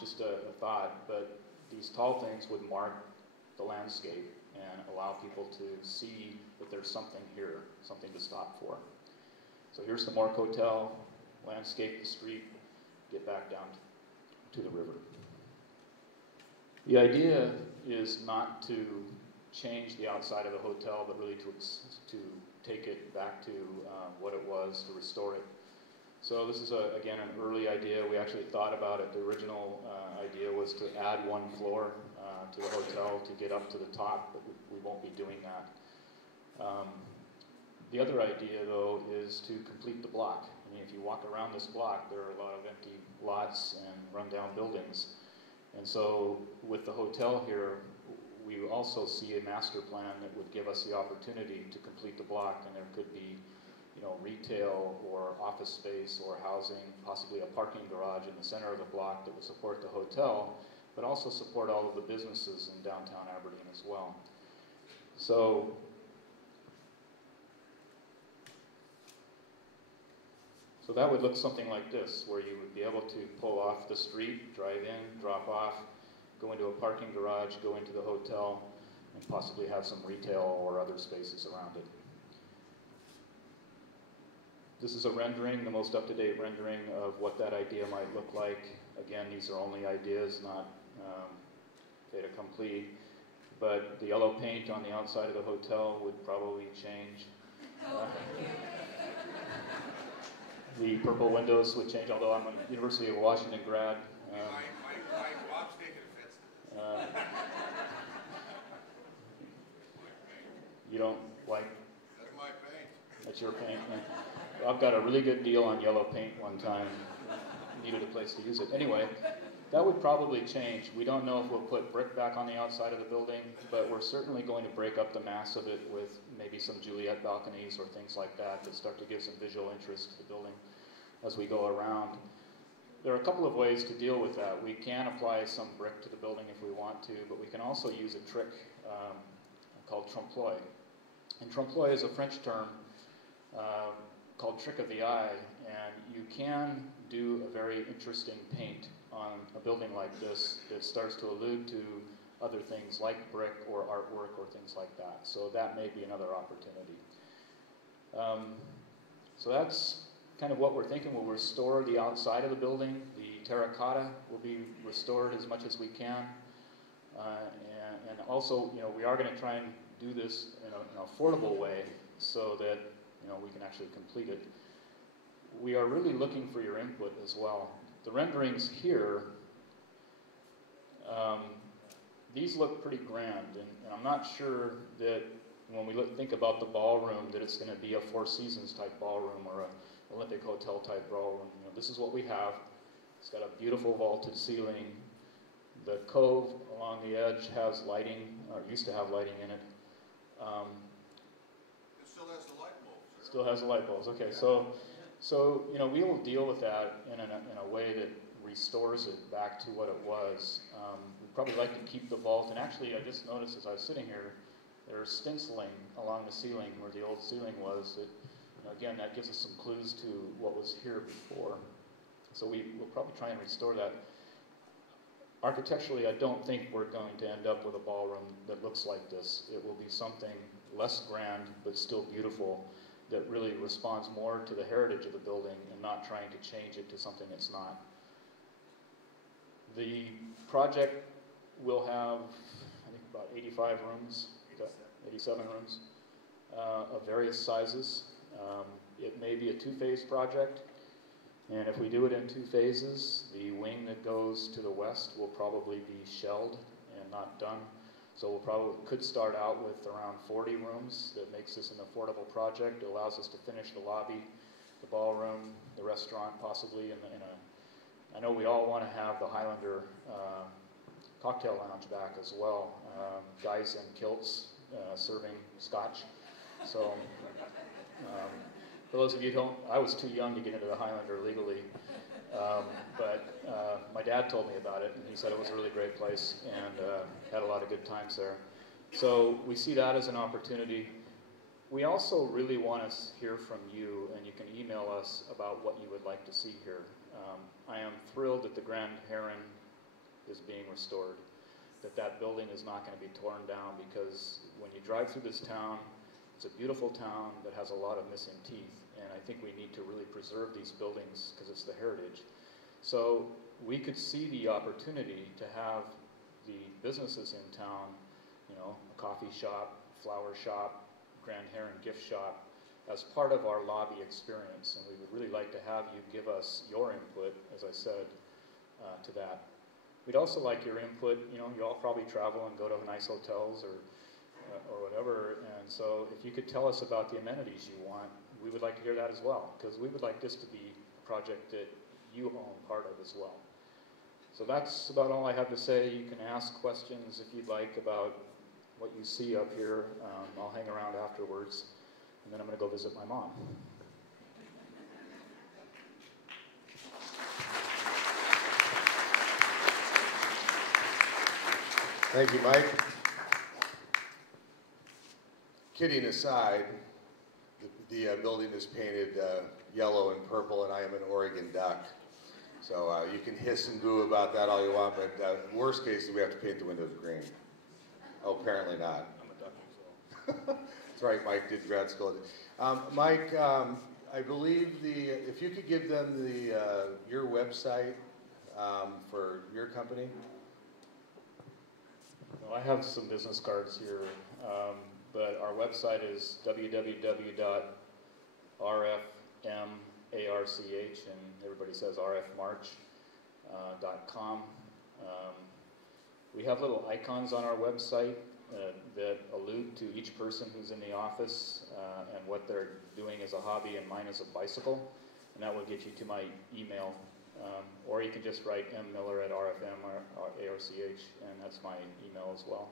just a thought, but these tall things would mark the landscape and allow people to see that there's something here, something to stop for. So here's the Morck Hotel, landscape the street, get back down to the river. The idea is not to change the outside of the hotel, but really to take it back to what it was, to restore it. So this is, again, an early idea. We actually thought about it. The original idea was to add one floor to the hotel to get up to the top, but we won't be doing that. The other idea, though, is to complete the block. I mean, if you walk around this block, there are a lot of empty lots and rundown buildings. And so with the hotel here, we also see a master plan that would give us the opportunity to complete the block, and there could be, you know, retail or office space or housing, possibly a parking garage in the center of the block that would support the hotel, but also support all of the businesses in downtown Aberdeen as well. So that would look something like this, where you would be able to pull off the street, drive in, drop off, go into a parking garage, go into the hotel, and possibly have some retail or other spaces around it. This is a rendering, the most up-to-date rendering of what that idea might look like. Again, these are only ideas, not fait accompli. But the yellow paint on the outside of the hotel would probably change. The purple windows would change, although I'm a University of Washington grad. My Bob's taking offense to that. You don't like? That's my paint. That's your paint? Well, I've got a really good deal on yellow paint one time. Needed a place to use it. Anyway, that would probably change. We don't know if we'll put brick back on the outside of the building, but we're certainly going to break up the mass of it with maybe some Juliet balconies or things like that that start to give some visual interest to the building as we go around. There are a couple of ways to deal with that. We can apply some brick to the building if we want to, but we can also use a trick called trompe-l'oeil. And trompe-l'oeil is a French term called trick of the eye, and you can do a very interesting paint on a building like this that starts to allude to other things like brick or artwork or things like that. So that may be another opportunity. So that's kind of what we're thinking. We'll restore the outside of the building. The terracotta will be restored as much as we can. And also, you know, we are going to try and do this in an affordable way so that, you know, we can actually complete it. We are really looking for your input as well. The renderings here, these look pretty grand, and I'm not sure that when we think about the ballroom that it's going to be a Four Seasons type ballroom or an Olympic Hotel type ballroom. You know, this is what we have. It's got a beautiful vaulted ceiling. The cove along the edge has lighting, or used to have lighting in it. It still has the light bulbs. Right? Still has the light bulbs. Okay, so you know, we will deal with that in a way that restores it back to what it was. We'd probably like to keep the vault, and actually I just noticed as I was sitting here, there's stenciling along the ceiling where the old ceiling was. That, you know, again, that gives us some clues to what was here before. So we'll probably try and restore that. Architecturally, I don't think we're going to end up with a ballroom that looks like this. It will be something less grand, but still beautiful, that really responds more to the heritage of the building and not trying to change it to something it's not. The project will have, I think, about 85 rooms, 87 rooms of various sizes. It may be a two-phase project, and if we do it in two phases, the wing that goes to the west will probably be shelled and not done. So we'll probably could start out with around 40 rooms. That makes this an affordable project. It allows us to finish the lobby, the ballroom, the restaurant, possibly in a. I know we all want to have the Highlander cocktail lounge back as well. Guys in kilts serving scotch. So for those of you who don't, I was too young to get into the Highlander legally. But my dad told me about it, and he said it was a really great place, and had a lot of good times there. So we see that as an opportunity. We also really want to hear from you, and you can email us about what you would like to see here. I am thrilled that the Grand Heron is being restored, that building is not going to be torn down, because when you drive through this town, it's a beautiful town that has a lot of missing teeth, and I think we need to really preserve these buildings because it's the heritage. So we could see the opportunity to have the businesses in town, you know, a coffee shop, flower shop, Grand Heron gift shop, as part of our lobby experience, and we would really like to have you give us your input, as I said, to that. We'd also like your input. You know, you all probably travel and go to nice hotels or whatever, and so if you could tell us about the amenities you want, we would like to hear that as well, because we would like this to be a project that you own part of as well. So that's about all I have to say. You can ask questions if you'd like about what you see up here. I'll hang around afterwards, and then I'm going to go visit my mom. Thank you, Mike. Kidding aside, the building is painted yellow and purple, and I am an Oregon duck. So you can hiss and boo about that all you want, but worst case, we have to paint the windows green. Oh, apparently not. I'm a duck as well. That's right, Mike did grad school. Mike, I believe if you could give them your website for your company. Well, I have some business cards here, but our website is www.rfmarch, and everybody says rfmarch.com. We have little icons on our website that allude to each person who's in the office and what they're doing as a hobby, and mine is a bicycle, and that will get you to my email. Or you can just write mmiller@rfm or ARCH, and that's my email as well.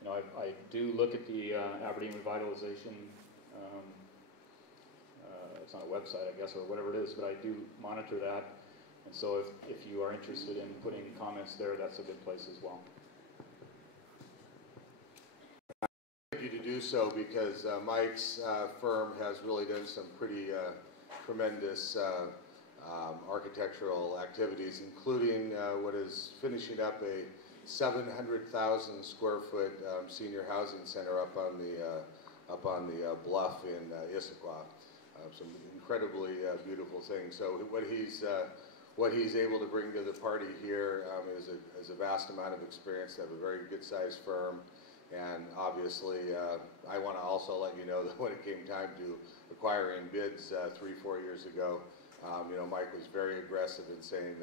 And I do look at the Aberdeen Revitalization. It's not a website, I guess, or whatever it is, but I do monitor that. And so if you are interested in putting comments there, that's a good place as well. I'd like you to do so, because Mike's firm has really done some pretty tremendous architectural activities, including what is finishing up a 700,000 square foot senior housing center up on the bluff in Issaquah. Some incredibly beautiful things. So what he's able to bring to the party here is a vast amount of experience. They have a very good sized firm, and obviously I want to also let you know that when it came time to acquiring bids 3-4 years ago, Mike was very aggressive in saying,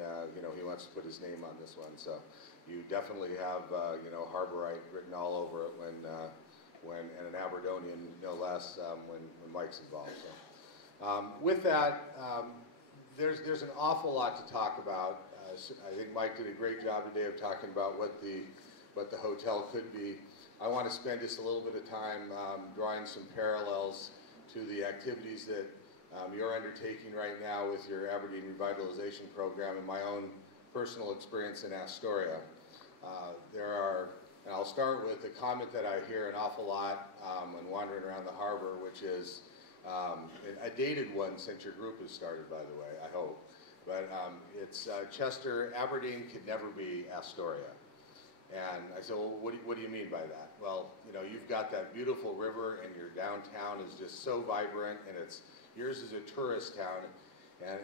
he wants to put his name on this one. So you definitely have, Harborite written all over it and an Aberdonian, no less, when Mike's involved. So with that, there's an awful lot to talk about. I think Mike did a great job today of talking about what the hotel could be. I want to spend just a little bit of time drawing some parallels to the activities that you're undertaking right now with your Aberdeen Revitalization program, and my own personal experience in Astoria. And I'll start with a comment that I hear an awful lot when wandering around the harbor, which is a dated one since your group has started, by the way, I hope. But it's Chester, Aberdeen could never be Astoria. And I said, well, what do you mean by that? Well, you've got that beautiful river, and your downtown is just so vibrant, and yours is a tourist town.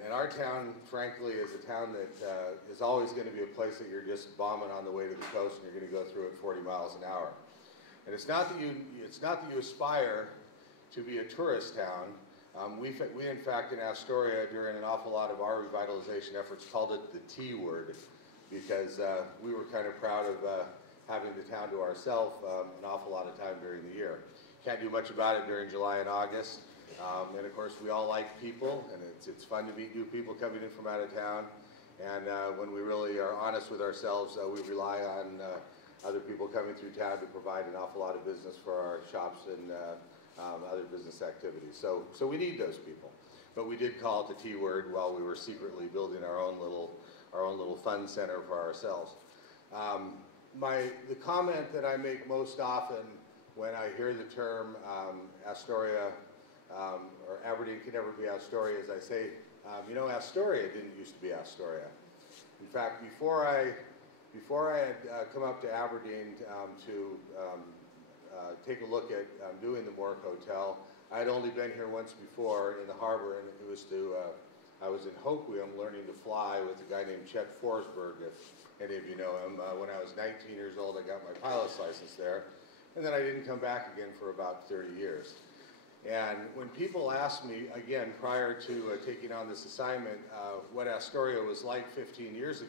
And our town, frankly, is a town that is always going to be a place that you're just bombing on the way to the coast, and you're going to go through at 40 miles an hour. And it's not that you aspire to be a tourist town. We in fact in Astoria, during an awful lot of our revitalization efforts, called it the T word, because we were kind of proud of having the town to ourselves an awful lot of time during the year. Can't do much about it during July and August. And of course, we all like people, and it's fun to meet new people coming in from out of town. And when we really are honest with ourselves, we rely on other people coming through town to provide an awful lot of business for our shops and other business activities. So we need those people. But we did call it the T word while we were secretly building our own little fun center for ourselves. The comment that I make most often when I hear the term Astoria, or Aberdeen can never be Astoria, as I say, Astoria didn't used to be Astoria. In fact, before I Before I had come up to Aberdeen to take a look at doing the Morck Hotel, I had only been here once before in the harbor, and it was I was in Hoquiam learning to fly with a guy named Chet Forsberg, if any of you know him. When I was 19 years old, I got my pilot's license there, and then I didn't come back again for about 30 years. And when people ask me, again, prior to taking on this assignment, what Astoria was like 15 years